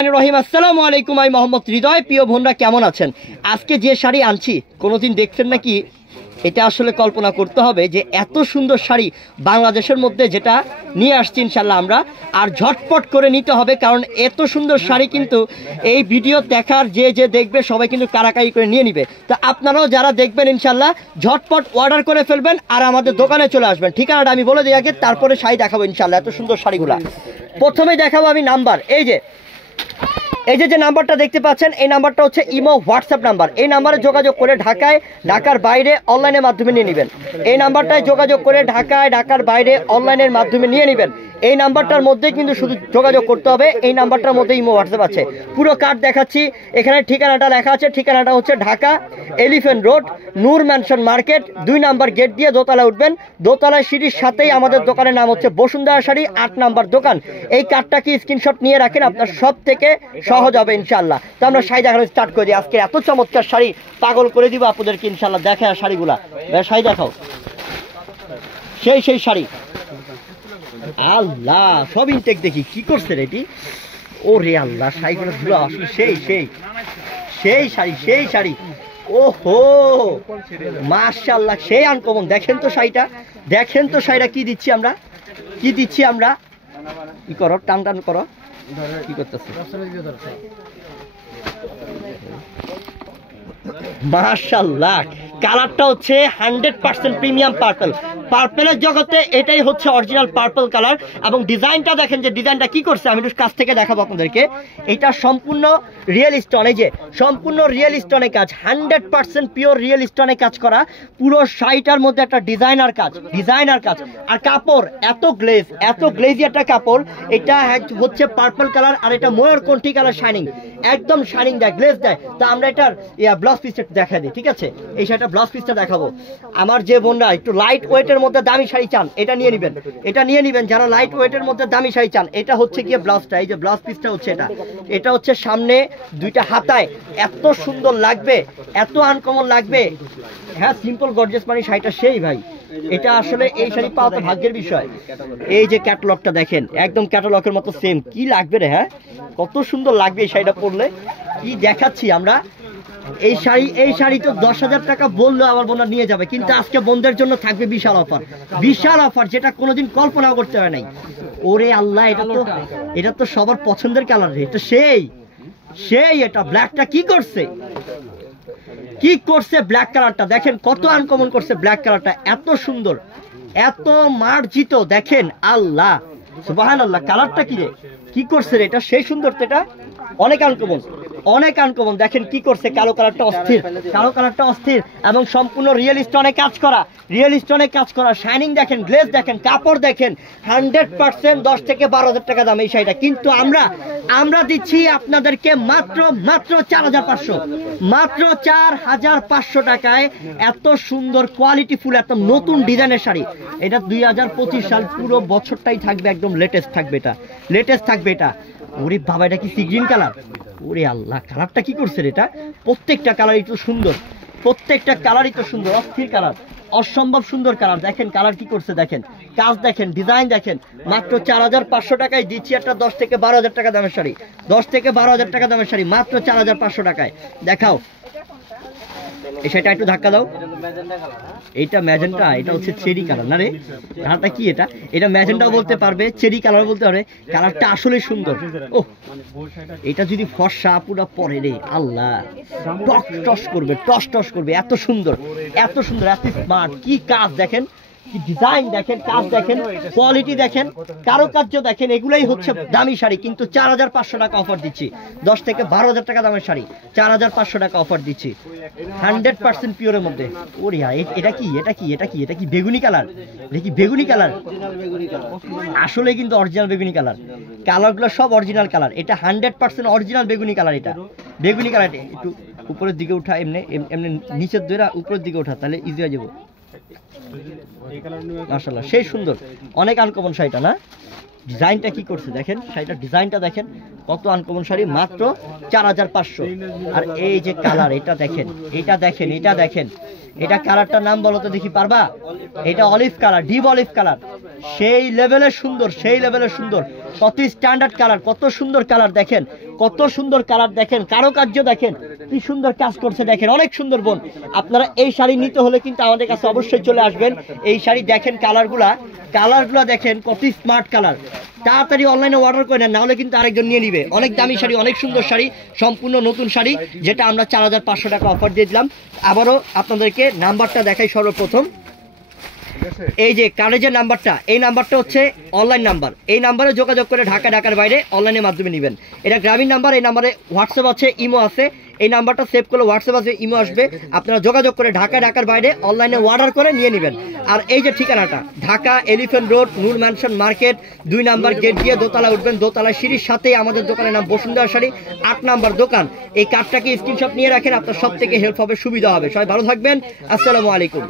রহিম আসসালামু আলাইকুম। আমি মোহাম্মদ হৃদয়। প্রিয় বোনরা কেমন আছেন? আজকে যে শাড়ি আনছি কোনোদিন দেখছেন নাকি? এটা আসলে কল্পনা করতে হবে যে এত সুন্দর শাড়ি বাংলাদেশের মধ্যে যেটা নিয়ে আসছি ইনশাল্লাহ আমরা, আর ঝটপট করে নিতে হবে, কারণ এত সুন্দর শাড়ি কিন্তু এই ভিডিও দেখার যে দেখবে সবাই কিন্তু কারাকারি করে নিয়ে নিবে। তো আপনারাও যারা দেখবেন ইনশাল্লাহ ঝটপট অর্ডার করে ফেলবেন আর আমাদের দোকানে চলে আসবেন। ঠিকানাটা আমি বলে দিই আগে, তারপরে শাড়ি দেখাবো ইনশাল্লাহ। এত সুন্দর শাড়িগুলা প্রথমে দেখাবো আমি নাম্বার। এই যে নাম্বারটা দেখতে পাচ্ছেন, এই নাম্বারটা হচ্ছে ইমো হোয়াটসঅ্যাপ নাম্বার। এই নাম্বারে যোগাযোগ করে ঢাকার বাইরে অনলাইনের মাধ্যমে নিয়ে নেবেন। এই নাম্বারটায় যোগাযোগ করে ঢাকার বাইরে অনলাইনের মাধ্যমে নিয়ে নেবেন। এই নাম্বারটার মধ্যে কিন্তু শুধু যোগাযোগ করতে হবে। এই নাম্বারটার মধ্যে ইমো হোয়াটসঅ্যাপ আছে। পুরো কার্ড দেখাচ্ছি, এখানে ঠিকানাটা লেখা আছে। ঠিকানাটা হচ্ছে ঢাকা এলিফ্যান্ট রোড, নূর ম্যানশন মার্কেট, 2 নাম্বার গেট দিয়ে দোতলায় উঠবেন। দোতলায় সিঁড়ির সাথেই আমাদের দোকানের নাম হচ্ছে বসুন্ধরা শাড়ি, 8 নাম্বার দোকান। এই কার্ডটা কি স্ক্রিনশট নিয়ে রাখেন, আপনার সব থেকে সহজ হবে ইনশাল্লাহ। তো আমরা শাড়ি দেখানো স্টার্ট করে দিই। আজকে এত চমৎকার শাড়ি পাগল করে দিব আপনাদেরকে ইনশাল্লাহ। দেখে শাড়িগুলা, শাড়ি দেখাও। সেই শাড়ি, আল্লাহ সব ইনটেক দেখি কি করছে রে এটি। ও রে আল্লাহ, শাড়িগুলো ধুলো আসলে সেই শাড়ি। ওহো মাশাআল্লাহ, সেই আনকমন। দেখেন তো শাড়িটা কি দিচ্ছি আমরা। কি করো, টান করো, কি করতেছে? মাশাআল্লাহ, কালারটা হচ্ছে 100% প্রিমিয়াম পার্পল। পার্পলের জগতে এটাই হচ্ছে অরিজিনাল পার্পল কালার। এবং ডিজাইনটা দেখেন, যে ডিজাইনটা কি করছে আমি একটু কাছ থেকে দেখাবো আপনাদেরকে। এটা সম্পূর্ণ রিয়েল স্টোন, এই যে সম্পূর্ন রিয়েল স্টোনে কাজ, 100% পিওর রিয়েল স্টোনে কাজ করা। পুরো শাড়িটার মধ্যে একটা ডিজাইনার কাজ। আর কাপড় এত গ্লেজি একটা কাপড়। এটা হচ্ছে পার্পল কালার, আর এটা ময়ূরকণ্ঠী কালার, শাইনিং, একদম শাইনিং দেয়, গ্লেজ দেয়। তো আমরা এটার ব্লাউজ পিসটা দেখা দিই, ঠিক আছে? এই শাড়িটা ব্লাউজ পিসটা দেখাবো। আমার যে বোনরা একটু লাইট ওয়েটের মধ্যে দামি শাড়ি চান, এটা নিয়ে নেবেন। যারা লাইট ওয়েটের মধ্যে দামি শাড়ি চান, এটা হচ্ছে গিয়ে ব্লাউজটা। এই যে ব্লাউজ পিসটা হচ্ছে এটা হচ্ছে সামনে 2টা হাতায়। এত সুন্দর লাগবে, এত আনকমন লাগবে। হ্যাঁ, সিম্পল গর্জিয়াস মানে শাড়িটা সেই ভাই। এটা আসলে এই শাড়ি পাওয়া তো ভাগ্যের বিষয়। এই যে ক্যাটালগটা দেখেন, একদম ক্যাটালগের মতো সেম। কি লাগবে রে? হ্যাঁ, কত সুন্দর লাগবে এই শাড়িটা পরলে। কি দেখাচ্ছি আমরা। এই শাড়ি তো 10,000 টাকা বললো আমার বোনরা নিয়ে যাবে, কিন্তু আজকে বোনদের জন্য থাকবে বিশাল অফার, যেটা কোনোদিন কল্পনা করতে হয় নাই। ওরে আল্লাহ, এটা তো সবার পছন্দের কালার রে। এটা সেই এটা ব্ল্যাকটা কি করছে ব্ল্যাক কালারটা দেখেন, কত আনকমন করছে ব্ল্যাক কালারটা। এত সুন্দর, এত মার্জিত, দেখেন আল্লাহ সুবহানাল্লাহ। কালারটা কি করছে রে? এটা সেই সুন্দর, এটা অনেক আনকমন। দেখেন কি করছে, কালো কালারটা অস্থির এবং সম্পূর্ণ রিয়েল স্টোনে কাজ করা, শাইনিং দেখেন, গ্লেজ দেখেন, কাপড় দেখেন, 100% 10 থেকে 12,000 টাকা দাম এই শাড়িটা। কিন্তু আমরা দিচ্ছি আপনাদেরকে মাত্র 4,500 টাকায় এত সুন্দর কোয়ালিটি ফুল, এত নতুন ডিজাইনের শাড়ি। এটা 2025 সাল, পুরো বছরটাই থাকবে একদম লেটেস্ট থাকবে এটা। ওরে বাবা, এটা কি সি গ্রিন কালার? ওরে আল্লাহ, কালারটা কি করছে এটা? প্রত্যেকটা কালারই তো সুন্দর, অস্থির কালার, অসম্ভব সুন্দর কালার। দেখেন কালার কি করছে, দেখেন কাজ, দেখেন ডিজাইন, দেখেন। মাত্র 4,500 টাকায় দিচ্ছি একটা 10 থেকে 12,000 টাকা দামের শাড়ি, মাত্র 4,500 টাকায়। দেখাও এই শাড়িটা, একটু ধাক্কা দাও। এইটা ম্যাজেন্টা, এটা হচ্ছে চেরি কালার না রে? কালারটা কি এটা ম্যাজেন্টাও বলতে পারবে, চেরি কালার বলতে পারবে। কালারটা আসলে সুন্দর। ও, এটা যদি ফর্সা পুরা পরে রে আল্লাহ, টস করবে। এত সুন্দর, এত স্মার্ট। কি কাজ দেখেন, কি ডিজাইন দেখেন, কাজ দেখেন, কোয়ালিটি দেখেন, কারুকার্য দেখেন। এগুলাই হচ্ছে দামি শাড়ি, কিন্তু 4,500 টাকা অফার দিচ্ছি। 10 থেকে 12,000 টাকা দামের শাড়ি, 4,500 টাকা অফার দিচ্ছি, 100% পিওরের মধ্যে। ওরে এটা কি বেগুনি কালার? আসলে কিন্তু অরিজিনাল বেগুনি কালার। কালারগুলো সব অরিজিনাল কালার। এটা 100% অরিজিনাল বেগুনি কালার। এটা বেগুনি কালার। একটু উপরের দিকে উঠা, এমনি নিচের দইরা উপরের দিকে উঠা, তাহলে ইজি হয়ে যাবো। মাশাআল্লাহ, সেই সুন্দর, অনেক আনকমন শাড়িটা না? ডিজাইনটা কি করছে দেখেন, শাড়িটার ডিজাইনটা দেখেন, কত আনকমন শাড়ি, মাত্র 4,500। আর এই যে কালার, এটা দেখেন, এটা কালারটার নাম বলো তো দেখি, পারবা? এটা olive colour, deep olive colour. সেই লেভেলের সুন্দর, কত স্ট্যান্ডার্ড কালার, কত সুন্দর কালার দেখেন, কত সুন্দর কালার দেখেন, কারুকার্য দেখেন কি সুন্দর কাজ করছে দেখেন, অনেক সুন্দর বোন। আপনারা এই শাড়ি নিতে হলে কিন্তু আমাদের কাছে অবশ্যই চলে আসবেন। এই শাড়ি দেখেন কালারগুলা দেখেন কত স্মার্ট কালার। তাড়াতাড়ি অনলাইনে অর্ডার করে নেন, নাহলে কিন্তু আরেকজন নিয়ে নিবে। অনেক দামি শাড়ি, অনেক সুন্দর শাড়ি, সম্পূর্ণ নতুন শাড়ি, যেটা আমরা 4500 টাকা অফার দিয়ে দিলাম। আবারও আপনাদেরকে নাম্বারটা দেখাই সর্বপ্রথম। এই যে কার্ডের নাম্বারটা, এই নাম্বারটা হচ্ছে অনলাইন নাম্বার। এই নাম্বারে যোগাযোগ করে ঢাকার বাইরে অনলাইনের মাধ্যমে নেবেন। এটা গ্রামীণ নাম্বার। এই নাম্বারে হোয়াটসঅ্যাপ আছে, ইমো আছে। এই নাম্বারটা সেভ করলে হোয়াটসঅ্যাপ আছে, ইমো আসবে। আপনারা যোগাযোগ করে ঢাকার বাইরে অনলাইনে অর্ডার করে নিয়ে নেবেন। আর এই যে ঠিকানাটা, ঢাকা এলিফ্যান্ট রোড, নূর ম্যানশন মার্কেট, 2 নাম্বার গেট দিয়ে দোতলা উঠবেন। দোতলা সিঁড়ির সাথেই আমাদের দোকানের নাম বসুন্ধরা শাড়ি, 8 নাম্বার দোকান। এই কার্ডটাকে স্ক্রিনশট নিয়ে রাখেন, আপনার সব থেকে হেল্প হবে, সুবিধা হবে। সবাই ভালো থাকবেন। আসসালামু আলাইকুম।